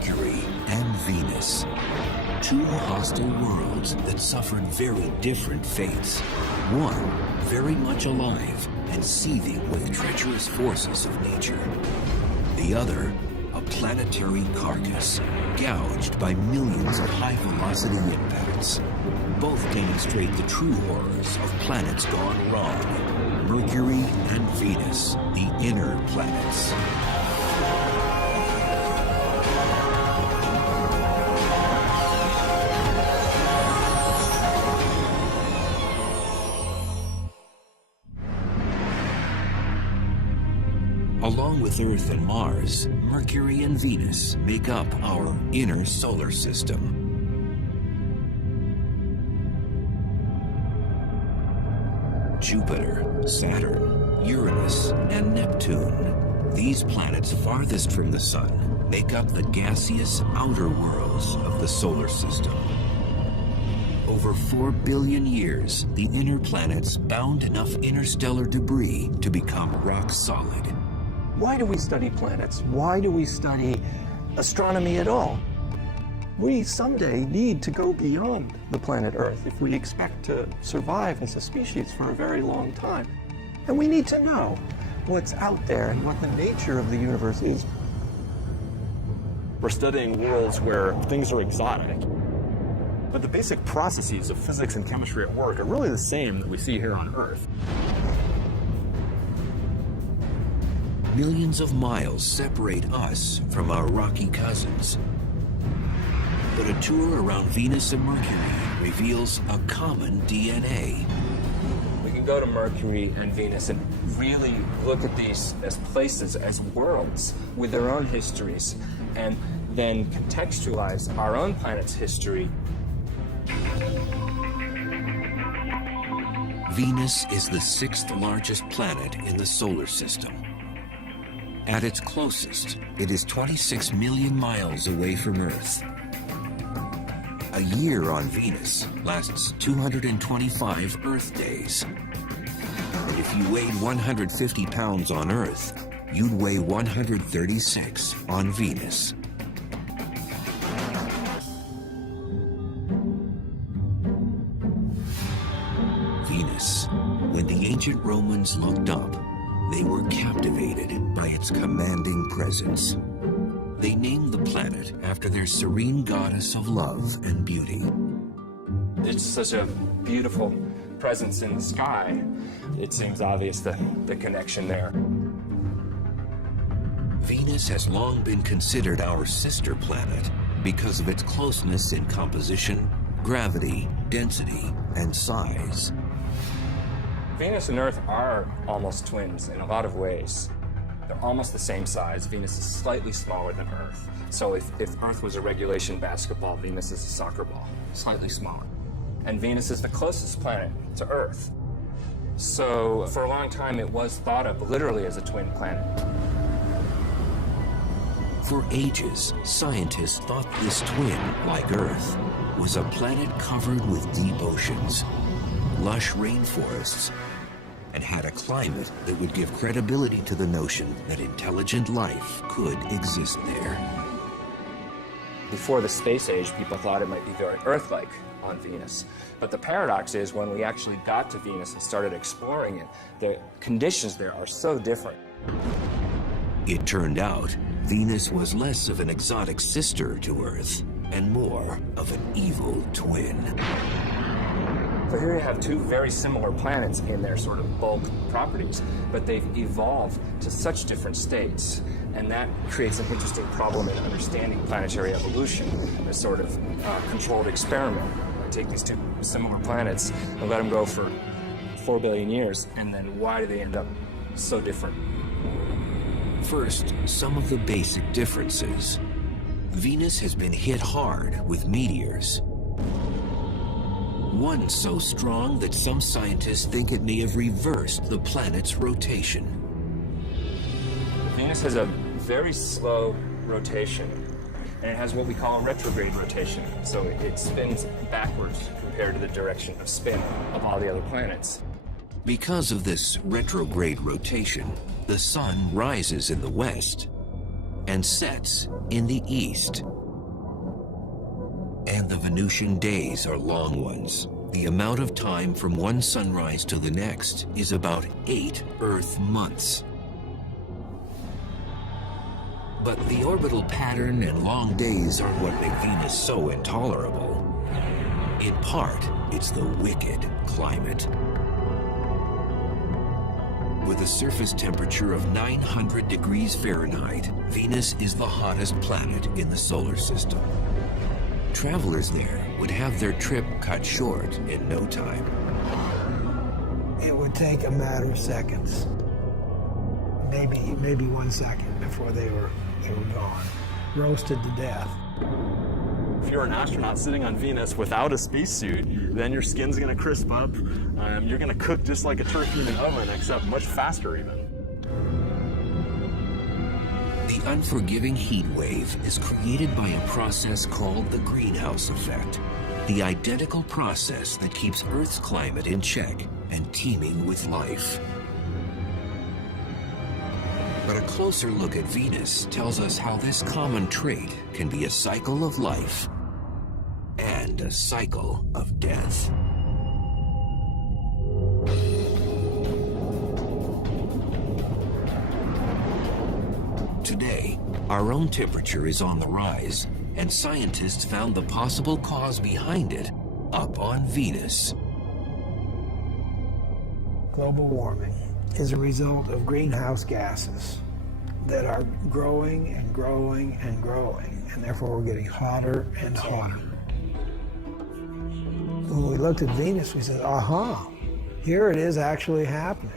Mercury and Venus. Two hostile worlds that suffered very different fates. One, very much alive and seething with treacherous forces of nature. The other, a planetary carcass, gouged by millions of high-velocity impacts. Both demonstrate the true horrors of planets gone wrong. Mercury and Venus, the inner planets. Along with Earth and Mars, Mercury and Venus make up our inner solar system. Jupiter, Saturn, Uranus, and Neptune, these planets farthest from the Sun, make up the gaseous outer worlds of the solar system. Over 4 billion years, the inner planets bound enough interstellar debris to become rock solid. Why do we study planets? Why do we study astronomy at all? We someday need to go beyond the planet Earth if we expect to survive as a species for a very long time. And we need to know what's out there and what the nature of the universe is. We're studying worlds where things are exotic, but the basic processes of physics and chemistry at work are really the same that we see here on Earth. Millions of miles separate us from our rocky cousins. But a tour around Venus and Mercury reveals a common DNA. We can go to Mercury and Venus and really look at these as places, as worlds with their own histories, and then contextualize our own planet's history. Venus is the 6th largest planet in the solar system. At its closest, it is 26 million miles away from Earth. A year on Venus lasts 225 Earth days. And if you weighed 150 pounds on Earth, you'd weigh 136 on Venus. Venus, when the ancient Romans looked up, they were captivated by its commanding presence. They named the planet after their serene goddess of love and beauty. It's such a beautiful presence in the sky. It seems obvious the connection there. Venus has long been considered our sister planet because of its closeness in composition, gravity, density, and size. Venus and Earth are almost twins in a lot of ways. They're almost the same size. Venus is slightly smaller than Earth. So if Earth was a regulation basketball, Venus is a soccer ball, slightly smaller. And Venus is the closest planet to Earth. So for a long time, it was thought of literally as a twin planet. For ages, scientists thought this twin, like Earth, was a planet covered with deep oceans, lush rainforests, and had a climate that would give credibility to the notion that intelligent life could exist there. Before the space age, people thought it might be very Earth-like on Venus. But the paradox is when we actually got to Venus and started exploring it, the conditions there are so different. It turned out Venus was less of an exotic sister to Earth and more of an evil twin. So here you have two very similar planets in their sort of bulk properties, but they've evolved to such different states. And that creates an interesting problem in understanding planetary evolution, a sort of controlled experiment. Take these two similar planets and let them go for 4 billion years, and then why do they end up so different? First, some of the basic differences. Venus has been hit hard with meteors. One so strong that some scientists think it may have reversed the planet's rotation. Venus has a very slow rotation, and it has what we call a retrograde rotation. So it spins backwards compared to the direction of spin of all the other planets. Because of this retrograde rotation, the sun rises in the west and sets in the east. And the Venusian days are long ones. The amount of time from one sunrise to the next is about 8 Earth months. But the orbital pattern and long days are what make Venus so intolerable. In part, it's the wicked climate. With a surface temperature of 900 degrees Fahrenheit, Venus is the hottest planet in the solar system. Travelers there would have their trip cut short in no time. It would take a matter of seconds, maybe 1 second before they were gone, roasted to death. If you're an astronaut sitting on Venus without a spacesuit, then your skin's gonna crisp up. You're gonna cook just like a turkey in an oven, except much faster even. The unforgiving heat wave is created by a process called the greenhouse effect, the identical process that keeps Earth's climate in check and teeming with life. But a closer look at Venus tells us how this common trait can be a cycle of life and a cycle of death. Today, our own temperature is on the rise, and scientists found the possible cause behind it up on Venus. Global warming is a result of greenhouse gases that are growing and growing and growing, and therefore we're getting hotter and hotter. When we looked at Venus, we said, aha, here it is actually happening.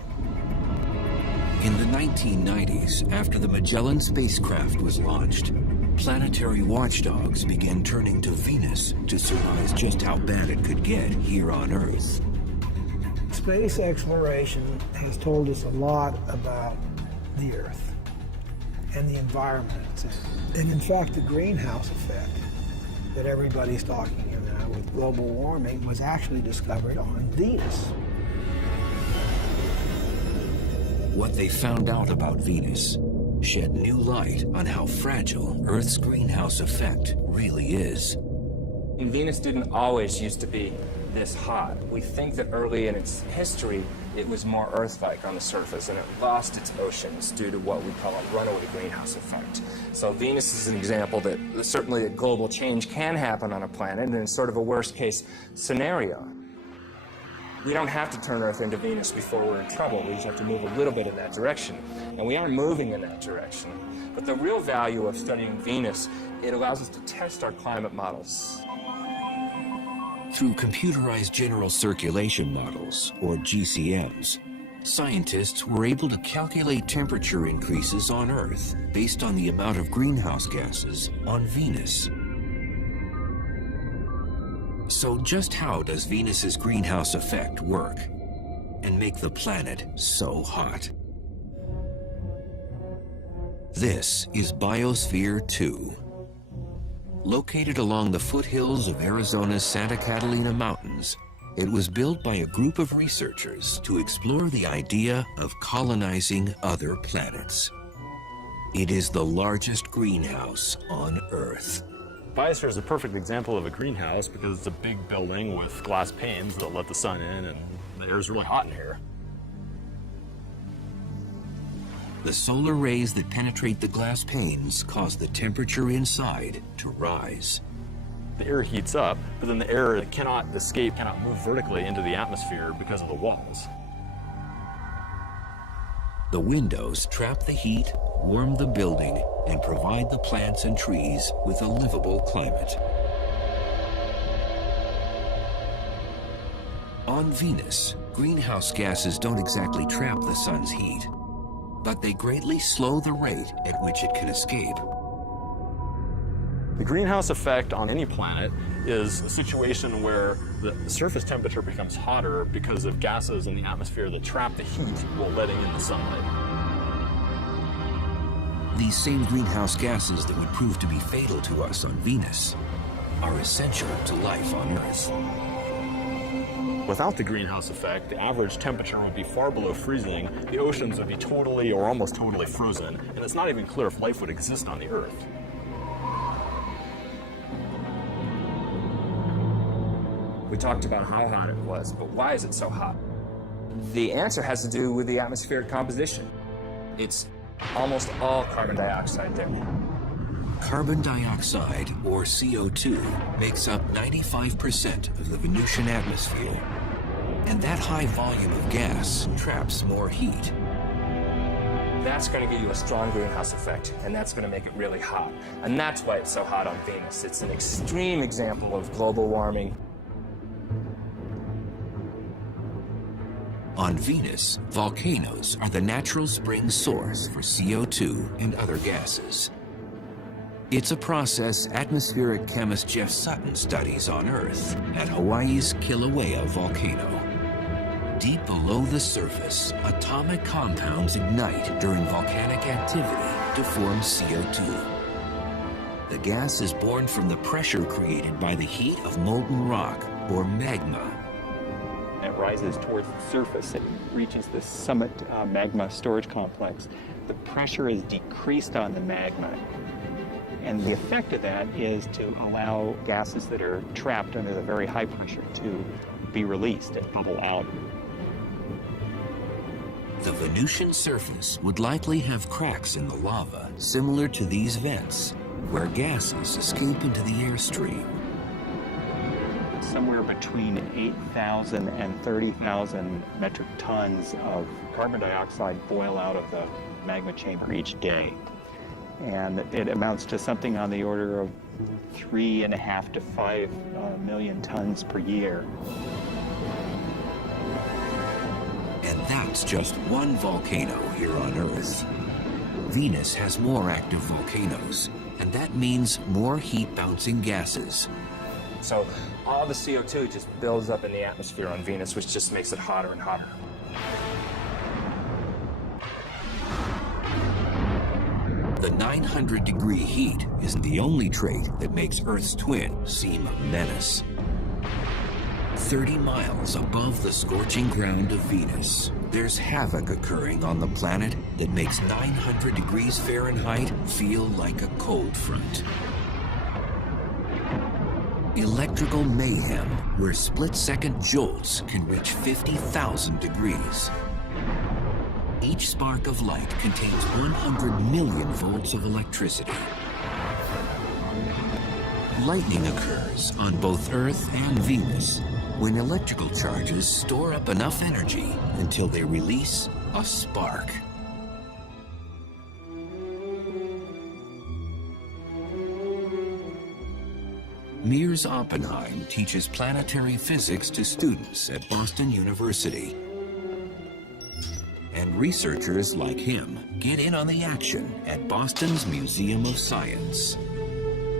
In the 1990s, after the Magellan spacecraft was launched, planetary watchdogs began turning to Venus to surmise just how bad it could get here on Earth. Space exploration has told us a lot about the Earth and the environment it's in. And in fact, the greenhouse effect that everybody's talking about with global warming was actually discovered on Venus. What they found out about Venus shed new light on how fragile Earth's greenhouse effect really is. And Venus didn't always used to be this hot. We think that early in its history, it was more Earth-like on the surface, and it lost its oceans due to what we call a runaway greenhouse effect. So Venus is an example that certainly that global change can happen on a planet, and it's sort of a worst-case scenario. We don't have to turn Earth into Venus before we're in trouble. We just have to move a little bit in that direction. And we are moving in that direction. But the real value of studying Venus, it allows us to test our climate models. Through computerized general circulation models, or GCMs, scientists were able to calculate temperature increases on Earth based on the amount of greenhouse gases on Venus. So just how does Venus's greenhouse effect work and make the planet so hot? This is Biosphere 2. Located along the foothills of Arizona's Santa Catalina Mountains, it was built by a group of researchers to explore the idea of colonizing other planets. It is the largest greenhouse on Earth. Biosphere is a perfect example of a greenhouse because it's a big building with glass panes that let the sun in, and the air is really hot in here. The solar rays that penetrate the glass panes cause the temperature inside to rise. The air heats up, but then the air cannot escape, cannot move vertically into the atmosphere because of the walls. The windows trap the heat, warm the building, and provide the plants and trees with a livable climate. On Venus, greenhouse gases don't exactly trap the sun's heat, but they greatly slow the rate at which it can escape. The greenhouse effect on any planet is a situation where the surface temperature becomes hotter because of gases in the atmosphere that trap the heat while letting in the sunlight. These same greenhouse gases that would prove to be fatal to us on Venus are essential to life on Earth. Without the greenhouse effect, the average temperature would be far below freezing, the oceans would be totally or almost totally frozen, and it's not even clear if life would exist on the Earth. We talked about how hot it was, but why is it so hot? The answer has to do with the atmospheric composition. It's almost all carbon dioxide there. Carbon dioxide, or CO2, makes up 95% of the Venusian atmosphere. And that high volume of gas traps more heat. That's going to give you a strong greenhouse effect, and that's going to make it really hot. And that's why it's so hot on Venus. It's an extreme example of global warming. On Venus, volcanoes are the natural spring source for CO2 and other gases. It's a process atmospheric chemist Jeff Sutton studies on Earth at Hawaii's Kilauea volcano. Deep below the surface, atomic compounds ignite during volcanic activity to form CO2. The gas is born from the pressure created by the heat of molten rock, or magma. It rises towards the surface. It reaches the summit magma storage complex. The pressure is decreased on the magma. And the effect of that is to allow gases that are trapped under the very high pressure to be released and bubble out. The Venusian surface would likely have cracks in the lava, similar to these vents, where gases escape into the airstream. Somewhere between 8,000 and 30,000 metric tons of carbon dioxide boil out of the magma chamber each day. And it amounts to something on the order of 3.5 to 5 million tons per year. And that's just one volcano here on Earth. Venus has more active volcanoes, and that means more heat-bouncing gases. So all the CO2 just builds up in the atmosphere on Venus, which just makes it hotter and hotter. The 900-degree heat isn't the only trait that makes Earth's twin seem a menace. 30 miles above the scorching ground of Venus, there's havoc occurring on the planet that makes 900 degrees Fahrenheit feel like a cold front. Electrical mayhem, where split-second jolts can reach 50,000 degrees. Each spark of light contains 100 million volts of electricity. Lightning occurs on both Earth and Venus when electrical charges store up enough energy until they release a spark. Mears Oppenheim teaches planetary physics to students at Boston University. And researchers like him get in on the action at Boston's Museum of Science.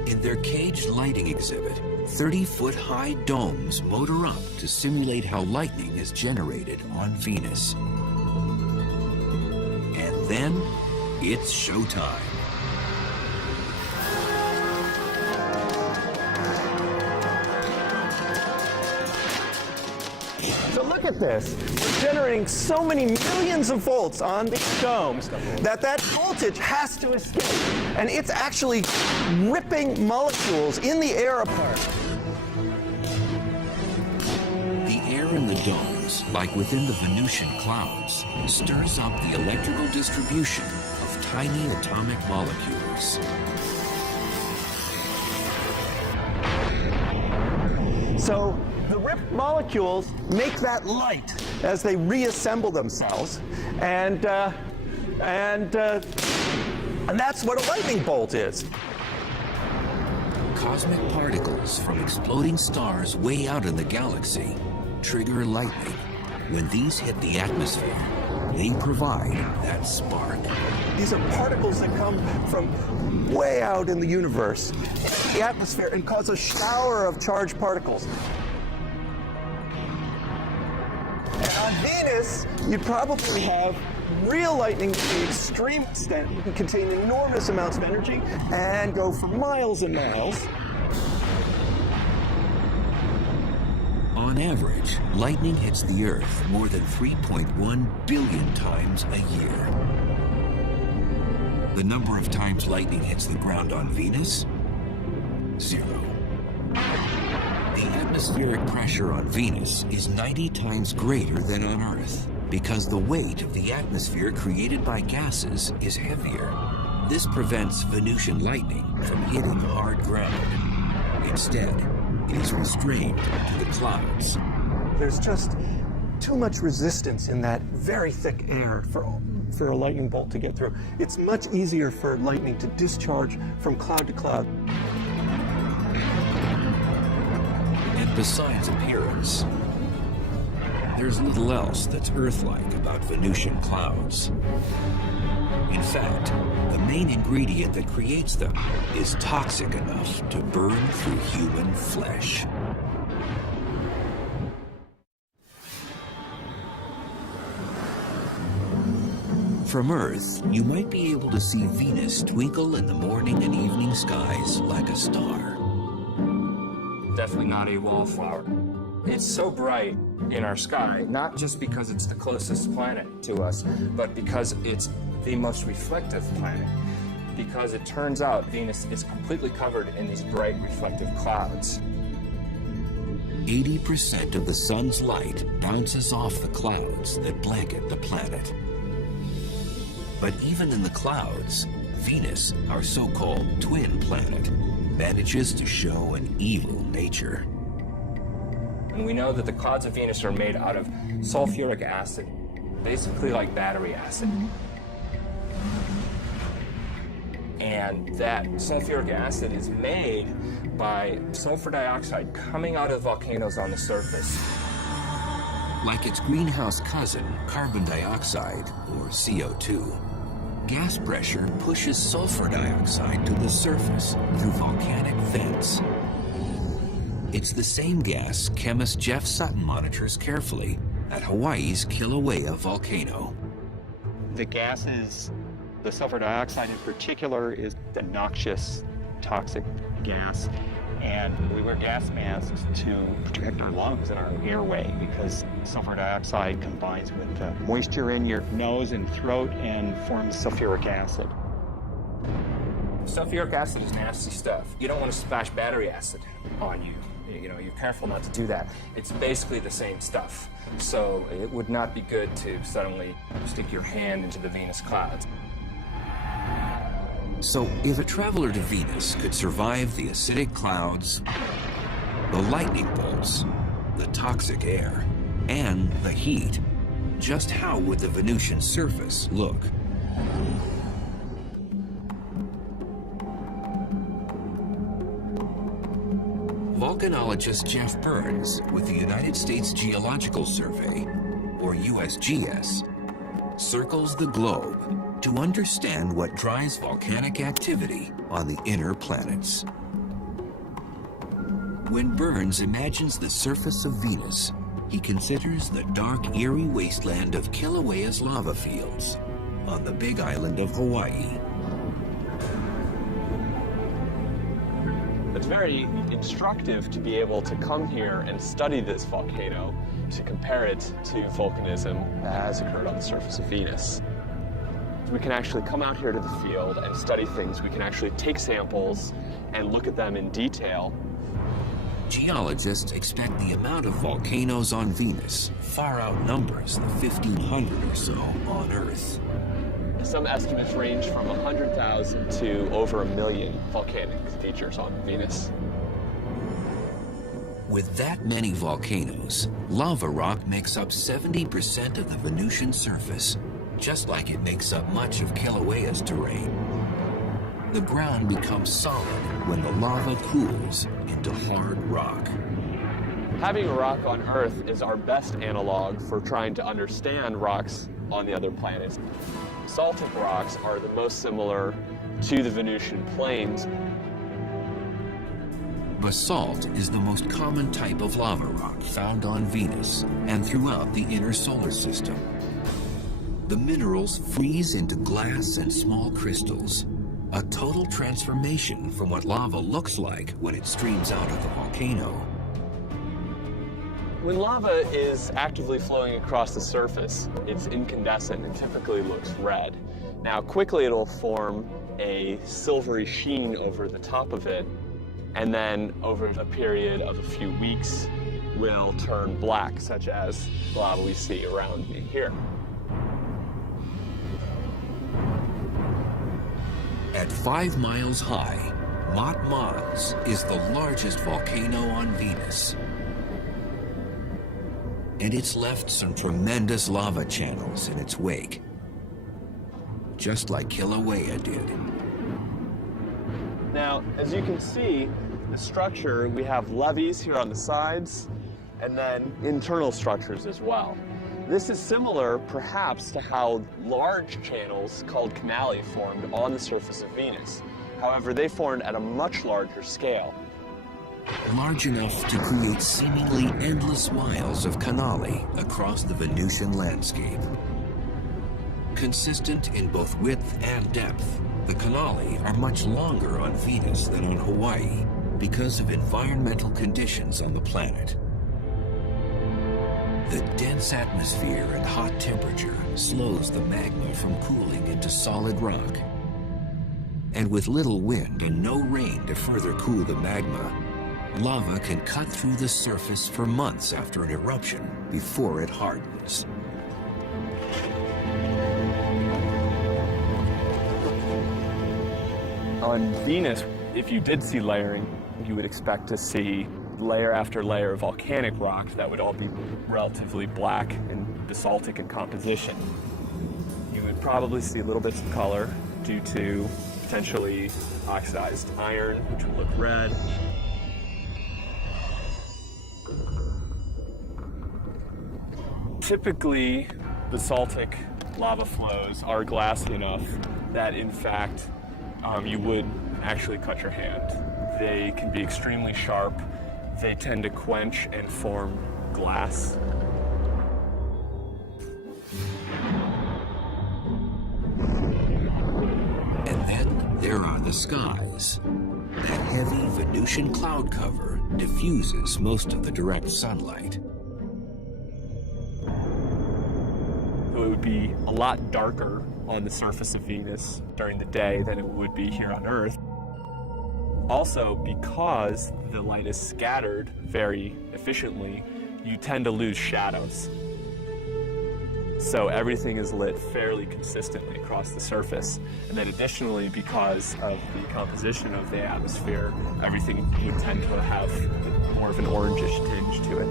In their caged lighting exhibit, 30-foot-high domes motor up to simulate how lightning is generated on Venus. And then, it's showtime. So look at this. We're generating so many millions of volts on these domes that voltage has to escape. And it's actually ripping molecules in the air apart. The air in the domes, like within the Venusian clouds, stirs up the electrical distribution of tiny atomic molecules. So the ripped molecules make that light as they reassemble themselves, and that's what a lightning bolt is. Cosmic particles from exploding stars way out in the galaxy trigger lightning. When these hit the atmosphere, they provide that spark. These are particles that come from way out in the universe, the atmosphere, and cause a shower of charged particles. And on Venus, you'd probably have real lightning to the extreme extent. You can contain enormous amounts of energy and go for miles and miles. On average, lightning hits the Earth more than 3.1 billion times a year. The number of times lightning hits the ground on Venus? 0. The atmospheric pressure on Venus is 90 times greater than on Earth because the weight of the atmosphere created by gases is heavier. This prevents Venusian lightning from hitting hard ground. Instead, it is restrained to the clouds. There's just too much resistance in that very thick air for a lightning bolt to get through. It's much easier for lightning to discharge from cloud to cloud. And besides appearance, there's little else that's Earth-like about Venusian clouds. In fact, the main ingredient that creates them is toxic enough to burn through human flesh. From Earth, you might be able to see Venus twinkle in the morning and evening skies like a star. Definitely not a wallflower. It's so bright in our sky, not just because it's the closest planet to us, but because it's the most reflective planet. Because it turns out Venus is completely covered in these bright reflective clouds. 80% of the sun's light bounces off the clouds that blanket the planet. But even in the clouds, Venus, our so-called twin planet, manages to show an evil nature. And we know that the clouds of Venus are made out of sulfuric acid, basically like battery acid. And that sulfuric acid is made by sulfur dioxide coming out of volcanoes on the surface. Like its greenhouse cousin, carbon dioxide, or CO2, gas pressure pushes sulfur dioxide to the surface through volcanic vents. It's the same gas chemist Jeff Sutton monitors carefully at Hawaii's Kilauea volcano. The gases, the sulfur dioxide in particular, is a noxious, toxic gas. And we wear gas masks to protect our lungs and our airway because sulfur dioxide combines with the moisture in your nose and throat and forms sulfuric acid. Sulfuric acid is nasty stuff. You don't want to splash battery acid on you. You know, you're careful not to do that. It's basically the same stuff. So it would not be good to suddenly stick your hand into the Venus clouds. So if a traveler to Venus could survive the acidic clouds, the lightning bolts, the toxic air, and the heat, just how would the Venusian surface look? Volcanologist Jeff Burns with the United States Geological Survey, or USGS, circles the globe to understand what drives volcanic activity on the inner planets. When Burns imagines the surface of Venus, he considers the dark, eerie wasteland of Kilauea's lava fields on the big island of Hawaii. It's very instructive to be able to come here and study this volcano to compare it to volcanism that has occurred on the surface of Venus. We can actually come out here to the field and study things. We can actually take samples and look at them in detail. Geologists expect the amount of volcanoes on Venus far outnumbers the 1,500 or so on Earth. Some estimates range from 100,000 to over 1 million volcanic features on Venus. With that many volcanoes, lava rock makes up 70% of the Venusian surface, just like it makes up much of Kilauea's terrain. The ground becomes solid when the lava cools into hard rock. Having a rock on Earth is our best analog for trying to understand rocks on the other planets. Basaltic rocks are the most similar to the Venusian plains. Basalt is the most common type of lava rock found on Venus and throughout the inner solar system. The minerals freeze into glass and small crystals, a total transformation from what lava looks like when it streams out of the volcano. When lava is actively flowing across the surface, it's incandescent and typically looks red. Now, quickly it'll form a silvery sheen over the top of it, and then over a period of a few weeks will turn black, such as the lava we see around me here. At 5 miles high, Mont Mons is the largest volcano on Venus. And it's left some tremendous lava channels in its wake, just like Kilauea did. Now, as you can see, the structure, we have levees here on the sides, and then internal structures as well. This is similar, perhaps, to how large channels called canali formed on the surface of Venus. However, they formed at a much larger scale. Large enough to create seemingly endless miles of canali across the Venusian landscape. Consistent in both width and depth, the canali are much longer on Venus than on Hawaii because of environmental conditions on the planet. The dense atmosphere and hot temperature slows the magma from cooling into solid rock. And with little wind and no rain to further cool the magma, lava can cut through the surface for months after an eruption before it hardens. On Venus, if you did see layering, you would expect to see layer after layer of volcanic rocks that would all be relatively black and basaltic in composition. You would probably see little bits of color due to potentially oxidized iron, which would look red. Typically, basaltic lava flows are glassy enough that, in fact, you would actually cut your hand. They can be extremely sharp. They tend to quench and form glass. And then there are the skies. That heavy Venusian cloud cover diffuses most of the direct sunlight. It would be a lot darker on the surface of Venus during the day than it would be here on Earth. Also, because the light is scattered very efficiently, you tend to lose shadows. So everything is lit fairly consistently across the surface. And then additionally, because of the composition of the atmosphere, everything would tend to have more of an orangish tinge to it.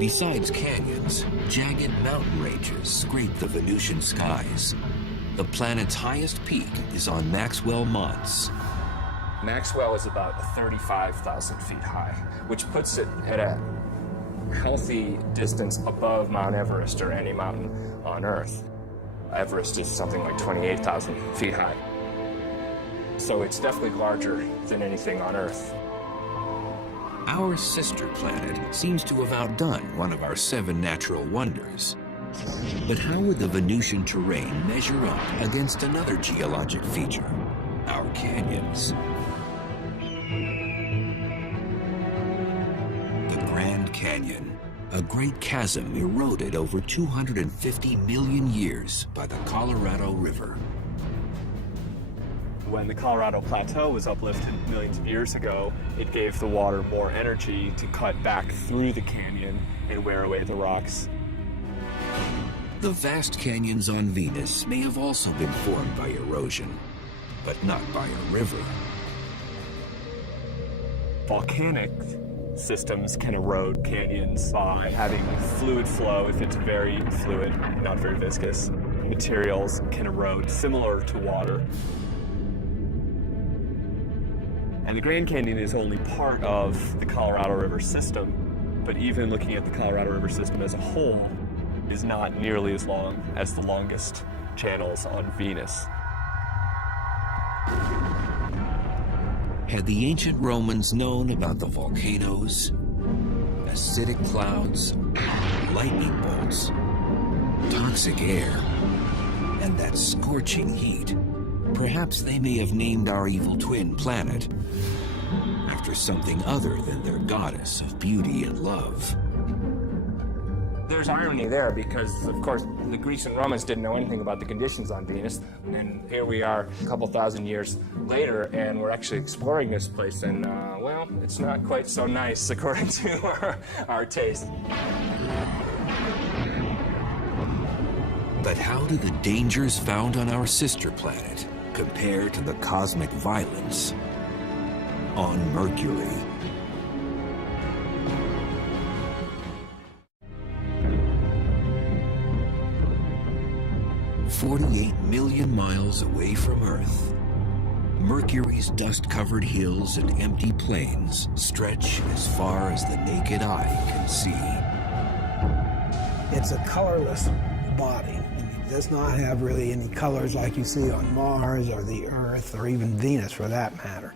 Besides canyons, jagged mountain ranges scrape the Venusian skies. The planet's highest peak is on Maxwell Mons. Maxwell is about 35,000 feet high, which puts it at a healthy distance above Mount Everest or any mountain on Earth. Everest is something like 28,000 feet high. So it's definitely larger than anything on Earth. Our sister planet seems to have outdone one of our 7 natural wonders. But how would the Venusian terrain measure up against another geologic feature, our canyons? The Grand Canyon, a great chasm eroded over 250 million years by the Colorado River. When the Colorado Plateau was uplifted millions of years ago, it gave the water more energy to cut back through the canyon and wear away the rocks. The vast canyons on Venus may have also been formed by erosion, but not by a river. Volcanic systems can erode canyons by having fluid flow if it's very fluid, not very viscous. Materials can erode similar to water. And the Grand Canyon is only part of the Colorado River system, but even looking at the Colorado River system as a whole is not nearly as long as the longest channels on Venus. Had the ancient Romans known about the volcanoes, acidic clouds, lightning bolts, toxic air, and that scorching heat, perhaps they may have named our evil twin planet after something other than their goddess of beauty and love. There's irony there because, of course, the Greeks and Romans didn't know anything about the conditions on Venus. And here we are a couple thousand years later, and we're actually exploring this place. And, well, it's not quite so nice according to our taste. But how do the dangers found on our sister planet compare to the cosmic violence on Mercury? "48 million miles away from Earth, Mercury's dust-covered hills and empty plains stretch as far as the naked eye can see." It's a colorless body. It does not have really any colors like you see on Mars or the Earth or even Venus for that matter.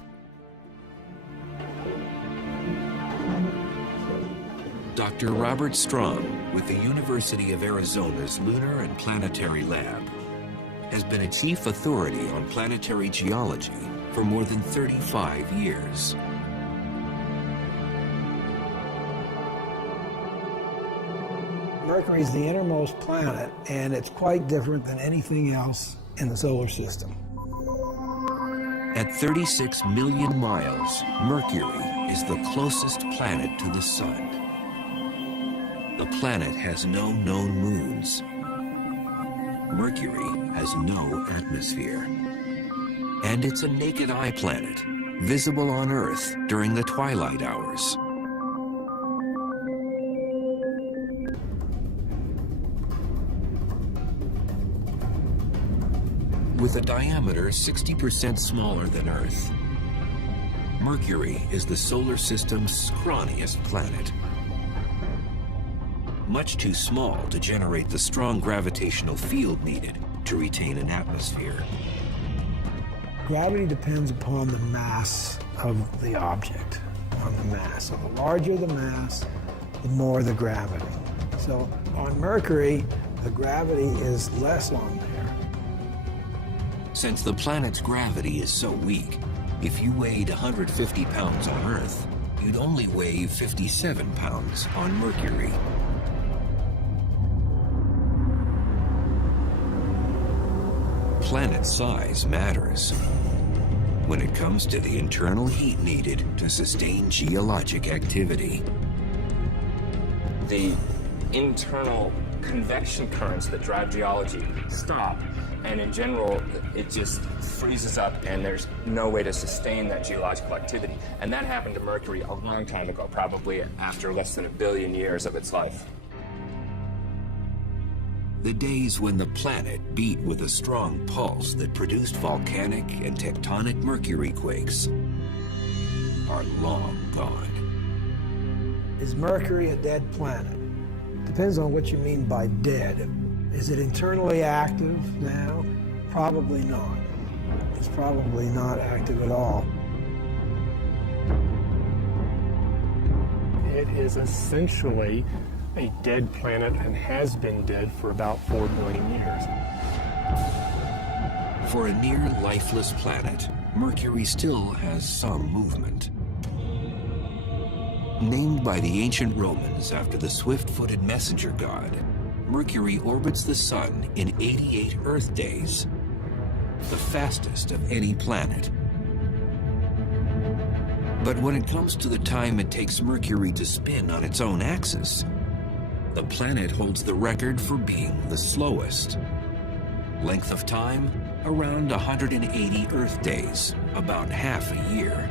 Dr. Robert Strong, with the University of Arizona's Lunar and Planetary Lab, has been a chief authority on planetary geology for more than 35 years. Mercury is the innermost planet, and it's quite different than anything else in the solar system. At 36 million miles, Mercury is the closest planet to the Sun. The planet has no known moons. Mercury has no atmosphere. And it's a naked eye planet, visible on Earth during the twilight hours. With a diameter 60% smaller than Earth, Mercury is the solar system's scrawniest planet. Much too small to generate the strong gravitational field needed to retain an atmosphere. Gravity depends upon the mass of the object, on the mass. So the larger the mass, the more the gravity. So on Mercury, the gravity is less on there. Since the planet's gravity is so weak, if you weighed 150 pounds on Earth, you'd only weigh 57 pounds on Mercury. Planet size matters when it comes to the internal heat needed to sustain geologic activity. The internal convection currents that drive geology stop, and in general, it just freezes up and there's no way to sustain that geological activity. And that happened to Mercury a long time ago, probably after less than 1 billion years of its life. The days when the planet beat with a strong pulse that produced volcanic and tectonic Mercury quakes are long gone. Is Mercury a dead planet? Depends on what you mean by dead. Is it internally active now? Probably not. It's probably not active at all. It is essentially a dead planet and has been dead for about 4 billion years. For a near lifeless planet, Mercury still has some movement. Named by the ancient Romans after the swift-footed messenger god, Mercury orbits the Sun in 88 Earth days, the fastest of any planet. But when it comes to the time it takes Mercury to spin on its own axis, the planet holds the record for being the slowest. Length of time, around 180 Earth days, about half a year.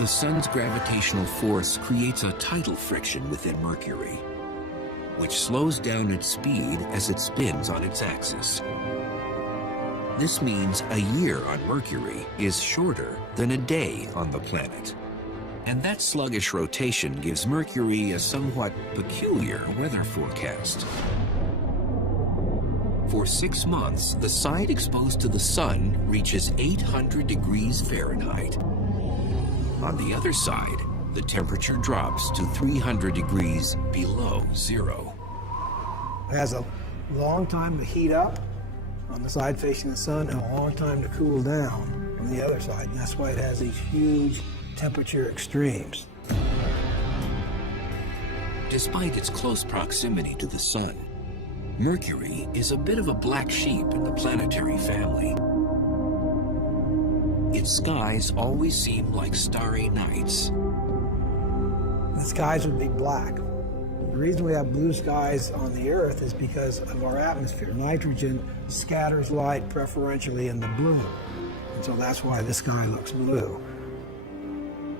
The Sun's gravitational force creates a tidal friction within Mercury, which slows down its speed as it spins on its axis. This means a year on Mercury is shorter than a day on the planet. And that sluggish rotation gives Mercury a somewhat peculiar weather forecast. For 6 months, the side exposed to the Sun reaches 800 degrees Fahrenheit. On the other side, the temperature drops to 300 degrees below zero. It has a long time to heat up on the side facing the Sun and a long time to cool down on from the other side. And that's why it has these huge temperature extremes. Despite its close proximity to the Sun, Mercury is a bit of a black sheep in the planetary family. Its skies always seem like starry nights. The skies would be black. The reason we have blue skies on the Earth is because of our atmosphere. Nitrogen scatters light preferentially in the blue, and so that's why the sky looks blue.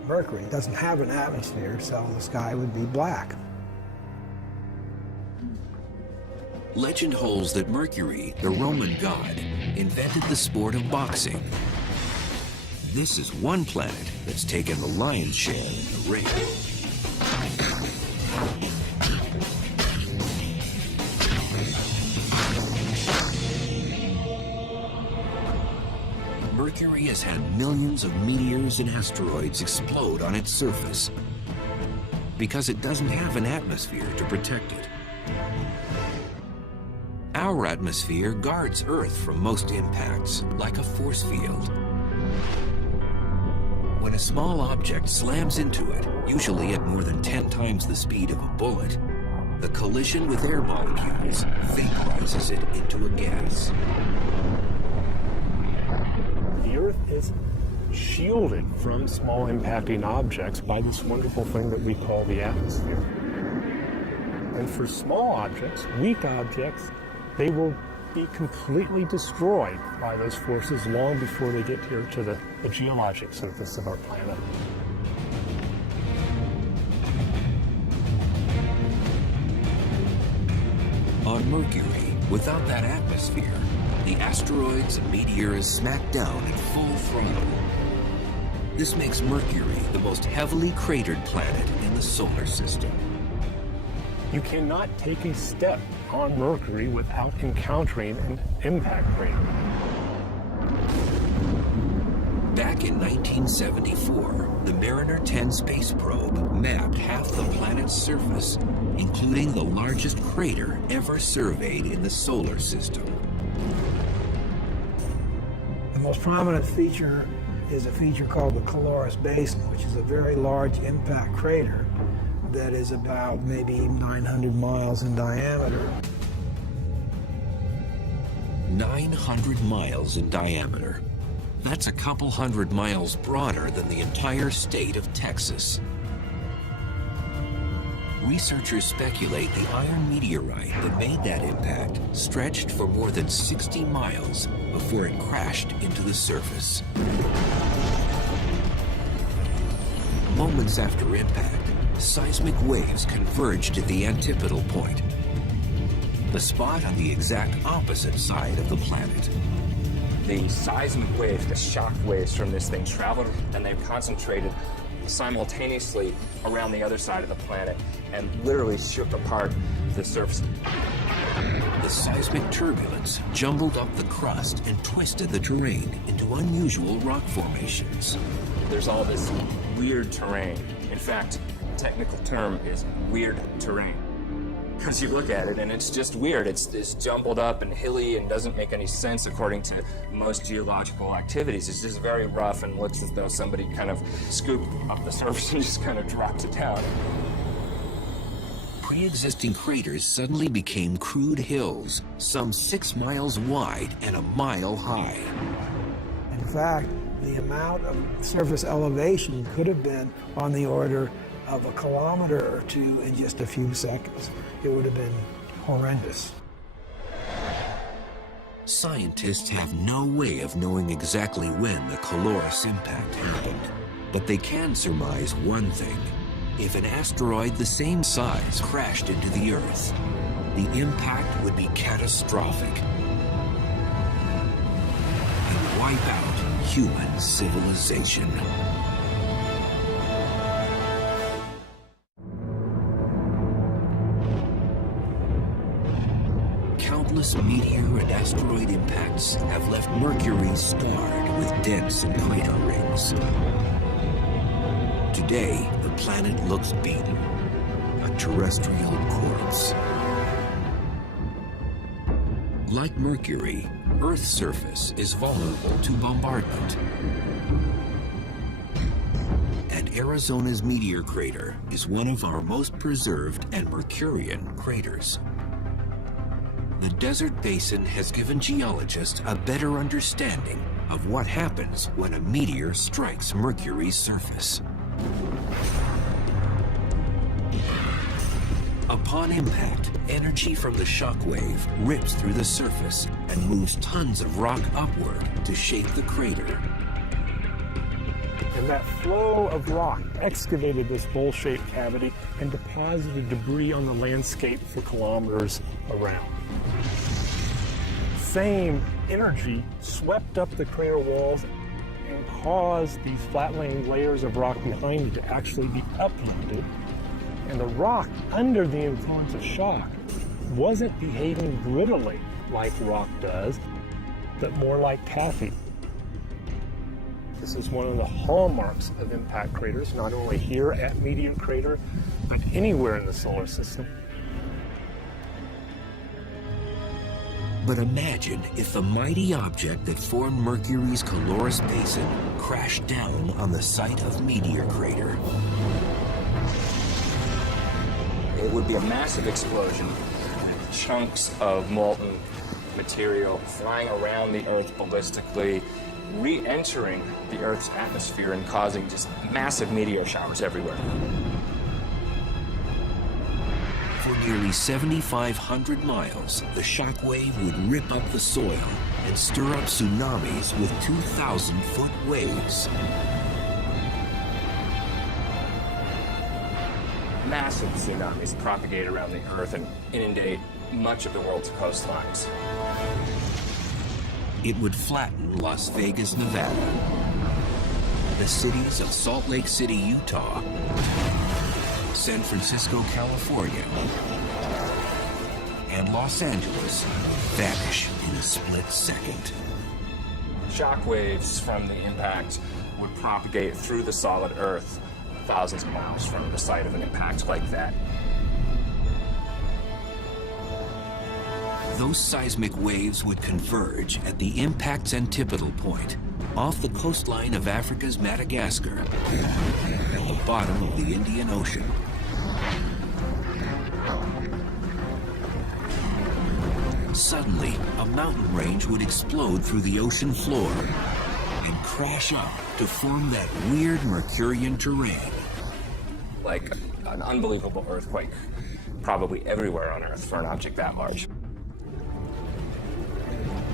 Mercury doesn't have an atmosphere, so the sky would be black. Legend holds that Mercury, the Roman god, invented the sport of boxing. This is one planet that's taken the lion's share in the ring. Mercury has had millions of meteors and asteroids explode on its surface because it doesn't have an atmosphere to protect it. Our atmosphere guards Earth from most impacts, like a force field. When a small object slams into it, usually at more than 10 times the speed of a bullet, the collision with air molecules vaporizes it into a gas. The Earth is shielded from small impacting objects by this wonderful thing that we call the atmosphere. And for small objects, weak objects, they will be completely destroyed by those forces long before they get here to the geologic surface of our planet. On Mercury, without that atmosphere, the asteroids and meteors smack down at full throttle. This makes Mercury the most heavily cratered planet in the solar system. You cannot take a step on Mercury without encountering an impact crater. Back in 1974, the Mariner 10 space probe mapped half the planet's surface, including the largest crater ever surveyed in the solar system. The most prominent feature is a feature called the Caloris Basin, which is a very large impact crater that is about maybe 900 miles in diameter. 900 miles in diameter. That's a couple hundred miles broader than the entire state of Texas. Researchers speculate the iron meteorite that made that impact stretched for more than 60 miles before it crashed into the surface. Moments after impact, seismic waves converged at the antipodal point, the spot on the exact opposite side of the planet. The seismic waves, the shock waves from this thing traveled, and they concentrated simultaneously around the other side of the planet and literally shook apart the surface. The seismic turbulence jumbled up the crust and twisted the terrain into unusual rock formations. There's all this weird terrain. In fact, the technical term is weird terrain. Because you look at it and it's just weird. It's jumbled up and hilly and doesn't make any sense according to most geological activities. It's just very rough and looks as though somebody kind of scooped up the surface and just kind of dropped it down. Pre-existing craters suddenly became crude hills, some 6 miles wide and a mile high. In fact, the amount of surface elevation could have been on the order of a kilometer or two in just a few seconds. It would have been horrendous. Scientists have no way of knowing exactly when the Caloris impact happened, but they can surmise one thing. If an asteroid the same size crashed into the Earth, the impact would be catastrophic and wipe out human civilization. Countless meteor and asteroid impacts have left Mercury scarred with dents and crater rings. Today, the planet looks beaten, a terrestrial corpse. Like Mercury, Earth's surface is vulnerable to bombardment. And Arizona's meteor crater is one of our most preserved and Mercurian craters. The desert basin has given geologists a better understanding of what happens when a meteor strikes Mercury's surface. Upon impact, energy from the shock wave rips through the surface and moves tons of rock upward to shape the crater. And that flow of rock excavated this bowl-shaped cavity and deposited debris on the landscape for kilometers around. Same energy swept up the crater walls and caused these flat-laying layers of rock behind it to actually be uplifted. And the rock, under the influence of shock, wasn't behaving grittily like rock does, but more like taffy. This is one of the hallmarks of impact craters, not only here at Meteor Crater, but anywhere in the solar system. But imagine if the mighty object that formed Mercury's calorous basin crashed down on the site of Meteor Crater. It would be a massive explosion with chunks of molten material flying around the Earth ballistically, re-entering the Earth's atmosphere and causing just massive meteor showers everywhere. For nearly 7,500 miles, the shock wave would rip up the soil and stir up tsunamis with 2,000-foot waves. Massive tsunamis propagate around the Earth and inundate much of the world's coastlines. It would flatten Las Vegas, Nevada, the cities of Salt Lake City, Utah, San Francisco, California, and Los Angeles vanish in a split second. Shock waves from the impact would propagate through the solid Earth thousands of miles from the site of an impact like that. Those seismic waves would converge at the impact's antipodal point, off the coastline of Africa's Madagascar, at the bottom of the Indian Ocean. Suddenly, a mountain range would explode through the ocean floor and crash up to form that weird Mercurian terrain. Like an unbelievable earthquake, probably everywhere on Earth for an object that large.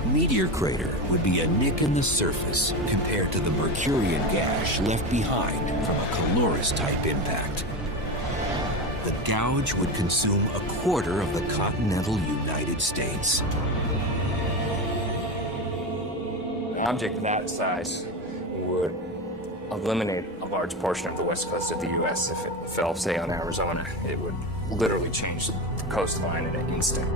Meteor Crater would be a nick in the surface compared to the Mercurian gash left behind from a calorous-type impact. The gouge would consume a quarter of the continental United States. An object that size would eliminate a large portion of the west coast of the U.S. if it fell, say, on Arizona. It would literally change the coastline in an instant.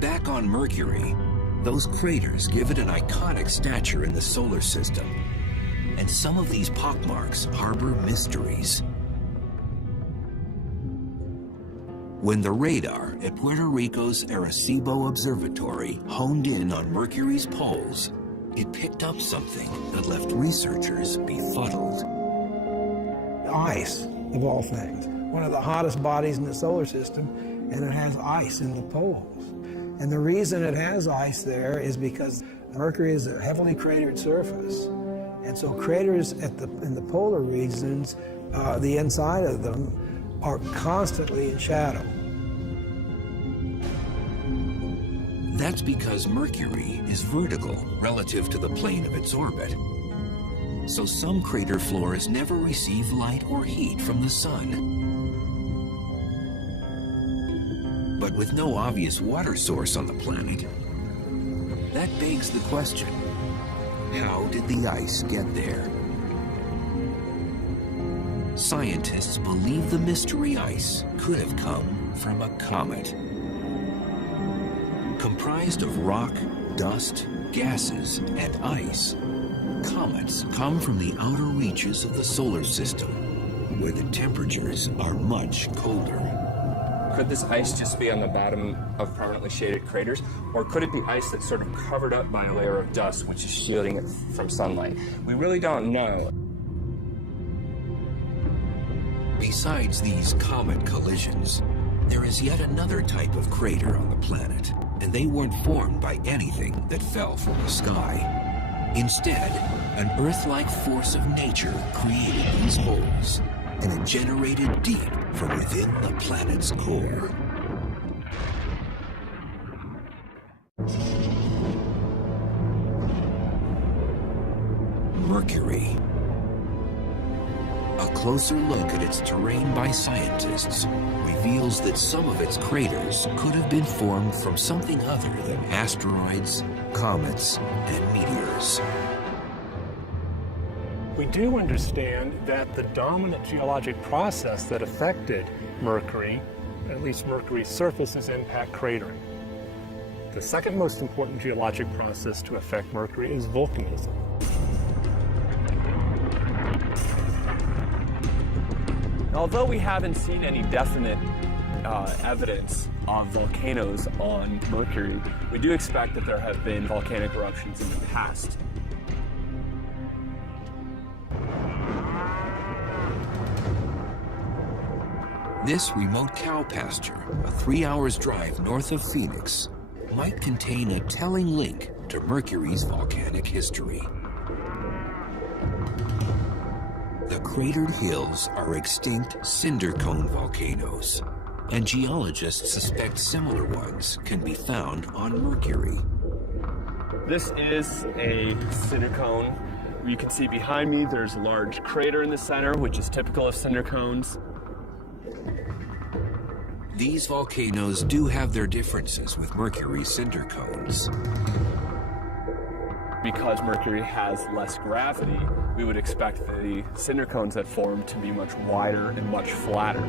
Back on Mercury, those craters give it an iconic stature in the solar system. And some of these pockmarks harbor mysteries. When the radar at Puerto Rico's Arecibo Observatory honed in on Mercury's poles, it picked up something that left researchers befuddled. Ice, of all things. One of the hottest bodies in the solar system, and it has ice in the poles. And the reason it has ice there is because Mercury is a heavily cratered surface. And so craters in the polar regions, the inside of them, are constantly in shadow. That's because Mercury is vertical relative to the plane of its orbit. So some crater floors never receive light or heat from the sun. But with no obvious water source on the planet, that begs the question, how did the ice get there? Scientists believe the mystery ice could have come from a comet. Comprised of rock, dust, gases, and ice, comets come from the outer reaches of the solar system, where the temperatures are much colder. Could this ice just be on the bottom of permanently shaded craters? Or could it be ice that's sort of covered up by a layer of dust which is shielding it from sunlight? We really don't know. Besides these comet collisions, there is yet another type of crater on the planet, and they weren't formed by anything that fell from the sky. Instead, an Earth-like force of nature created these holes, and it generated deep from within the planet's core. Mercury. A closer look at its terrain by scientists reveals that some of its craters could have been formed from something other than asteroids, comets, and meteors. We do understand that the dominant geologic process that affected Mercury, at least Mercury's surface, is impact cratering. The second most important geologic process to affect Mercury is volcanism. Although we haven't seen any definite evidence of volcanoes on Mercury, we do expect that there have been volcanic eruptions in the past. This remote cow pasture, a 3 hours drive north of Phoenix, might contain a telling link to Mercury's volcanic history. The cratered hills are extinct cinder cone volcanoes, and geologists suspect similar ones can be found on Mercury. This is a cinder cone. You can see behind me there's a large crater in the center, which is typical of cinder cones. These volcanoes do have their differences with Mercury's cinder cones. Because Mercury has less gravity, we would expect the cinder cones that form to be much wider and much flatter.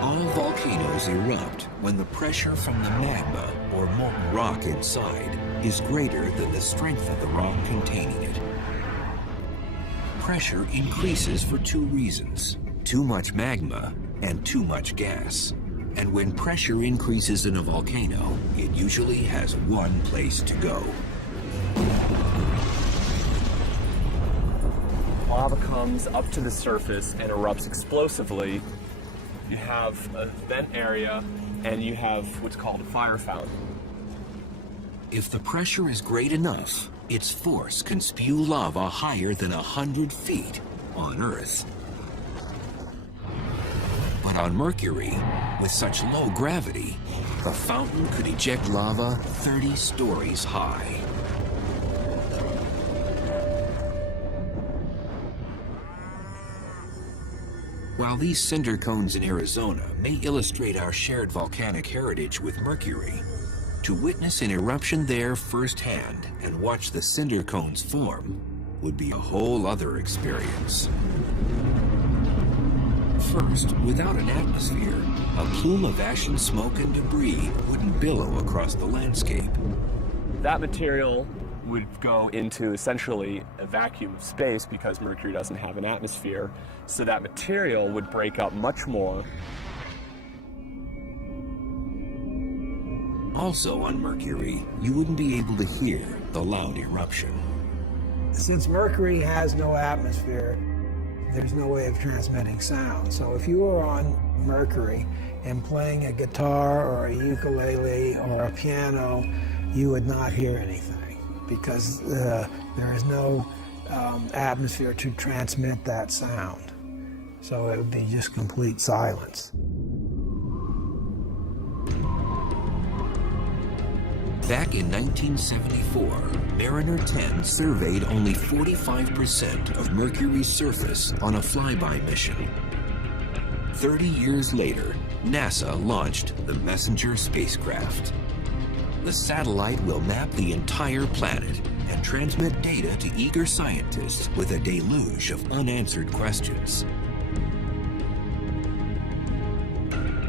All volcanoes erupt when the pressure from the magma or molten rock inside is greater than the strength of the rock containing it. Pressure increases for two reasons: too much magma and too much gas. And when pressure increases in a volcano, it usually has one place to go. Lava comes up to the surface and erupts explosively. You have a vent area and you have what's called a fire fountain. If the pressure is great enough, its force can spew lava higher than 100 feet on Earth. But on Mercury, with such low gravity, the fountain could eject lava 30 stories high. While these cinder cones in Arizona may illustrate our shared volcanic heritage with Mercury, to witness an eruption there firsthand and watch the cinder cones form would be a whole other experience. First, without an atmosphere, a plume of ash and smoke and debris wouldn't billow across the landscape. That material would go into essentially a vacuum of space because Mercury doesn't have an atmosphere, so that material would break up much more. Also on Mercury, you wouldn't be able to hear the loud eruption. Since Mercury has no atmosphere, there's no way of transmitting sound. So if you were on Mercury and playing a guitar or a ukulele or a piano, you would not hear anything because there is no atmosphere to transmit that sound. So it would be just complete silence. Back in 1974, Mariner 10 surveyed only 45% of Mercury's surface on a flyby mission. 30 years later, NASA launched the Messenger spacecraft. The satellite will map the entire planet and transmit data to eager scientists with a deluge of unanswered questions.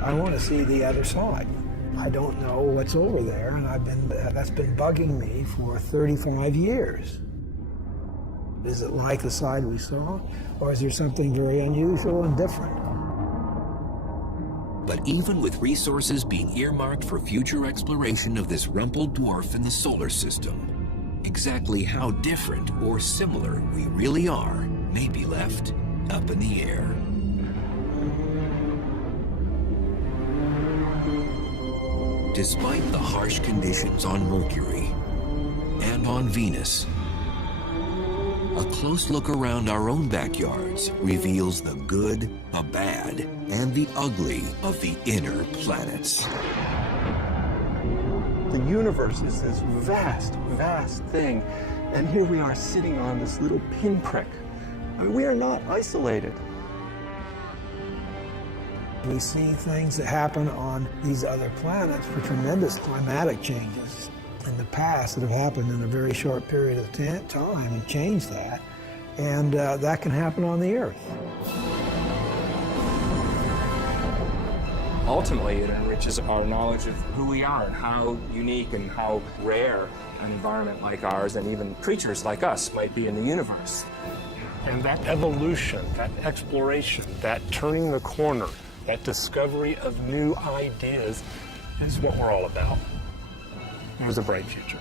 I want to see the other side. I don't know what's over there, and that's been bugging me for 35 years. Is it like the side we saw, or is there something very unusual and different? But even with resources being earmarked for future exploration of this rumpled dwarf in the solar system, exactly how different or similar we really are may be left up in the air. Despite the harsh conditions on Mercury and on Venus, a close look around our own backyards reveals the good, the bad, and the ugly of the inner planets. The universe is this vast, vast thing, and here we are sitting on this little pinprick. I mean, we are not isolated. We see things that happen on these other planets for tremendous climatic changes in the past that have happened in a very short period of time and changed that. And that can happen on the Earth. Ultimately, it enriches our knowledge of who we are and how unique and how rare an environment like ours and even creatures like us might be in the universe. And that evolution, that exploration, that turning the corner, that discovery of new ideas is what we're all about. There's a bright future.